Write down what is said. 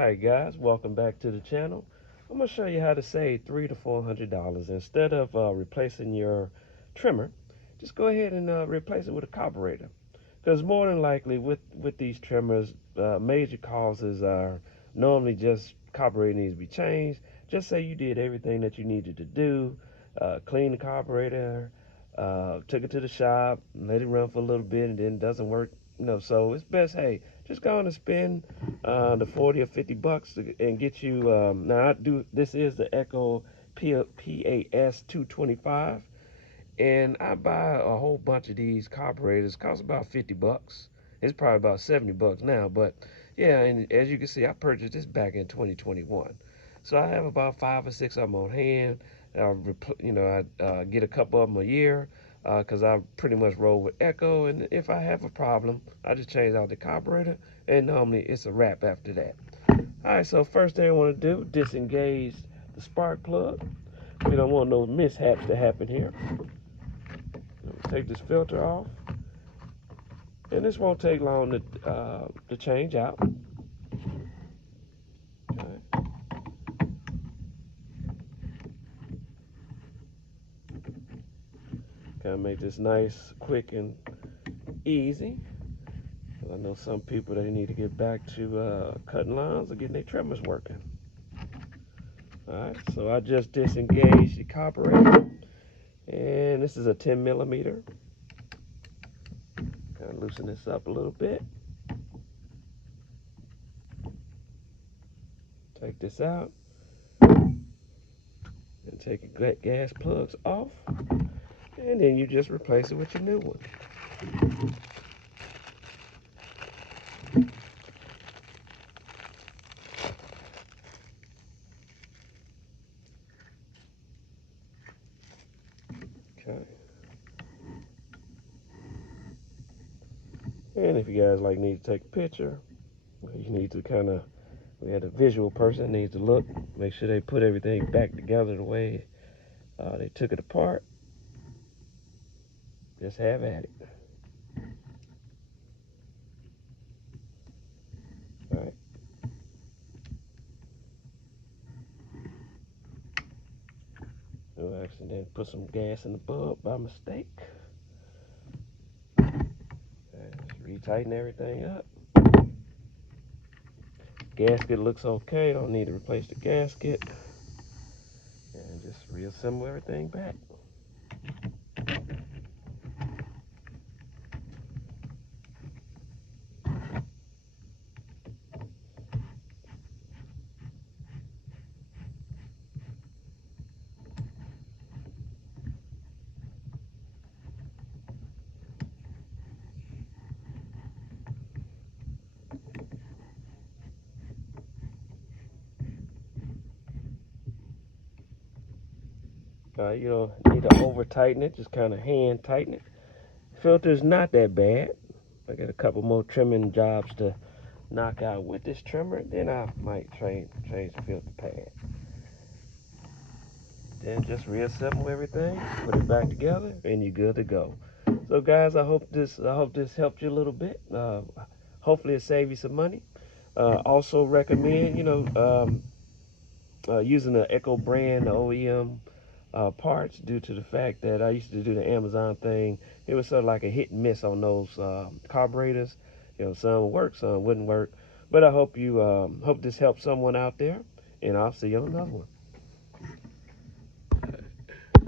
Alright guys, welcome back to the channel. I'm going to show you how to save $300 to $400. Instead of replacing your trimmer, just go ahead and replace it with a carburetor. Because more than likely with these trimmers, major causes are normally just carburetor needs to be changed. Just say you did everything that you needed to do, clean the carburetor, took it to the shop, let it run for a little bit, and then it doesn't work. So it's best, hey, just go on and spend the 40 or 50 bucks and get you. Now I do. This is the Echo PAS 225, and I buy a whole bunch of these carburetors. Cost about 50 bucks. It's probably about 70 bucks now, but yeah. And as you can see, I purchased this back in 2021, so I have about 5 or 6 of them on hand. I get a couple of them a year because I pretty much roll with Echo, and if I have a problem, I just change out the carburetor, and normally it's a wrap after that. Alright, so first thing I want to do, disengage the spark plug. We don't want no mishaps to happen here. Take this filter off, and this won't take long to change out. Okay. Kind of make this nice, quick, and easy. I know some people, they need to get back to cutting lines or getting their trimmers working. Alright, so I just disengaged the carburetor, and this is a 10 millimeter. Kind of loosen this up a little bit. Take this out and take your gas plugs off, and then you just replace it with your new one. Okay. And if you guys need to take a picture, you need to we had a visual person needs to look, make sure they put everything back together the way they took it apart. Just have at it. All right. No accident. Put some gas in the bulb by mistake. Just retighten everything up. Gasket looks okay. Don't need to replace the gasket. And just reassemble everything back. You don't need to over tighten it, just kind of hand tighten it. Filter's not that bad. I got a couple more trimming jobs to knock out with this trimmer, then I might change the filter pad. Then just reassemble everything, put it back together, and you're good to go. So guys, I hope this helped you a little bit. Hopefully it saved you some money. Also recommend using the Echo brand, the OEM parts, due to the fact that I used to do the Amazon thing. It was sort of like a hit and miss on those carburetors. Some would work, some wouldn't work. But I hope this helps someone out there, and I'll see you on another one.